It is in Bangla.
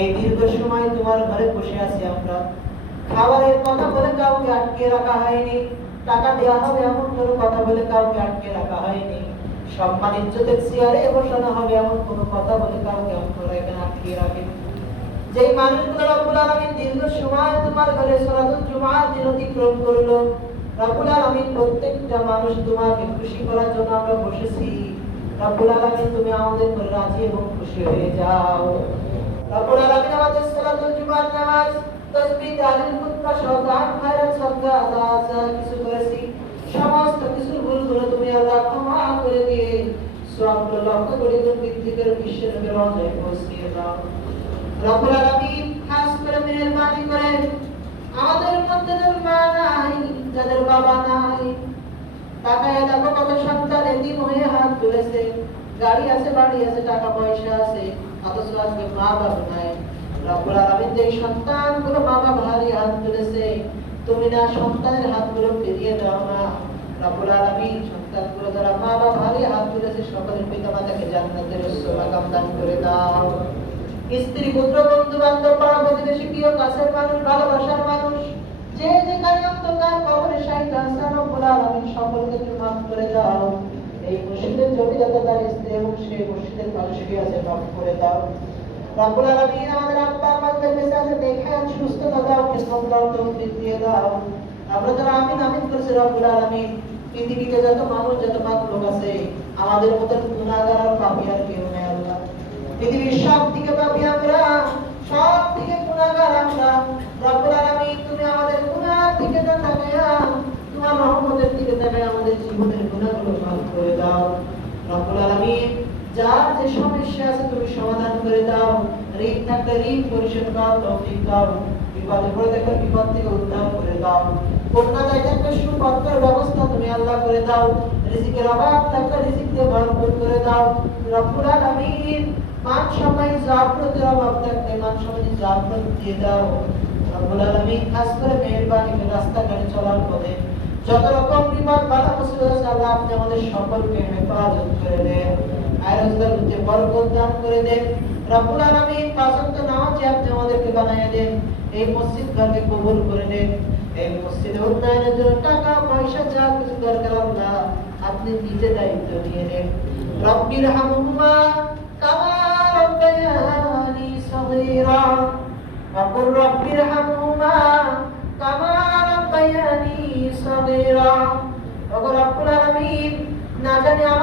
এই দীর্ঘ সময় তোমার ঘরে বসে আছি আমরা। খাবারের কথা বলে কাউকে আটকে রাখা হয়নি। টাকা দেওয়া হবে এমন কোনো কথা বলে কাউকে আটকে রাখা হয়নি। সম্মান, ইজ্জতের চেয়ারে বসানো হবে এমন কোনো কথা বলে কাউকে এখানে আটকে যেই মানুষগুলো রব্বুল দীর্ঘ সময় তোমার ঘরে সালাতুল জুমার দিন অতিক্রম করল, রব্বুল প্রত্যেকটা মানুষ তোমাকে খুশি করার জন্য আমরা বসেছি। রব্বুল আলামিন, তুমি আমাদের উপর রাজি এবং খুশি হয়ে যাও। আলামিন আমাদের সালাতুল জুমার নামাজ, তাসবিহ, তাহলিল, খুতবা সহ খয়রাত সদকা যা কিছু করেছি, সমস্ত কিছু ভুলগুলো তুমি আল্লাহ ক্ষমা করে দিয়ে সবগুলো লক্ষ করে গুণ বৃদ্ধি করে বিশ্বের নবী রওজায় পৌঁছিয়ে দাও। রব্বুল আলামিন খাস করে মেহেরবানি করে আমাদের মধ্যে যাদের মা নাই, যাদের বাবা নাই, তাকায় দেখো কত সন্তান এতিম হয়ে হাত তুলেছে। গাড়ি আছে, বাড়ি আছে, টাকা পয়সা আছে। অথচ মা বাবা নাই রব্বুল আলামিন যে সন্তানগুলো মা বাবা হারিয়ে হাত তুলেছে। তুমি না সন্তানের হাতগুলো ফিরিয়ে দাও না। রব্বুল আলামিন সন্তানগুলো যারা মা বাবা হারিয়ে হাত তুলেছে, সকলের পিতা মাতাকে জান্নাতের উচ্চ দান করে দাও। স্ত্রী, পুত্র বন্ধু বান্ধব পাড়া প্রতিবেশী, প্রিয়, কাছের মানুষ, ভালোবাসার মানুষ, যে যেখানে অন্ধকার কবরে শাহিদ হাসান রব্বুল আলামিন সকলকে তুমি মাফ করে দাও। এই মসজিদের জমিদাতা তার স্ত্রী এবং সেই মসজিদের মানুষকে আছে, মাফ করে দাও। আলামিন আমাদের আব্বা আমাদের বেঁচে আছে সুস্থতা দাও দাও তৌফিক দিয়ে দাও। আমরা যারা আমিন আমিন করছি আলামিন, পৃথিবীতে যত মানুষ, যত লোক আছে, আমাদের মতন গুনাহগার আর পাপী আর কেউ নেই আল্লাহ। পৃথিবীর সব দিকে পাপি আমরা সব দিকে গুনাহগার আমরা রব্বুল আলামিন তুমি আমাদের গুনাহ দিকে না তাকায়া তোমার রহমতের দিকে তাকায়া আমাদের জীবনের গুনাহগুলো মাফ করে দাও। রব্বুল আলামিন, যার যে সমস্যা আছে তুমি সমাধান করে দাও। ঋণ থাকলে ঋণ পরিশোধ দাও তৌফিক দাও। বিপদে পড়ে থাকলে বিপদ থেকে উদ্ধার করে দাও। কন্যাদায় থাকলে সুপত্রের ব্যবস্থা তুমি আল্লাহ করে দাও। রিজিকের অভাব থাকলে রিজিক দিয়ে ভরপুর করে দাও। রব্বুল আলামিন, মান সম্মান জাগ্রতের অভাব থাকলে মান সম্মান জাগ্রত দিয়ে দাও। রব্বুল আলামিন, খাস করে মেহেরবানি রাস্তাঘাটে চলার পথে যত রকম বিপদ বাধা মুসিবত আছে আল্লাহ আপনি আমাদের সকলকে হেফাজত করে দেন আয়রজদার মধ্যে বরকত দান করে দেন রব্বুল আলামিন পাঁচ ওয়াক্ত নামাজ আপনি আমাদেরকে বানায় দেন এই মসজিদ ঘরকে কবুল করে নেন এই মসজিদের উন্নয়নের জন্য টাকা পয়সা যা কিছু দরকার আল্লাহ আপনি নিজে দায়িত্ব নিয়ে নেন রব্বির হামহুমা কামা রব্বায়ানি সগীরা وقل رب ارحمهما करीब ना आप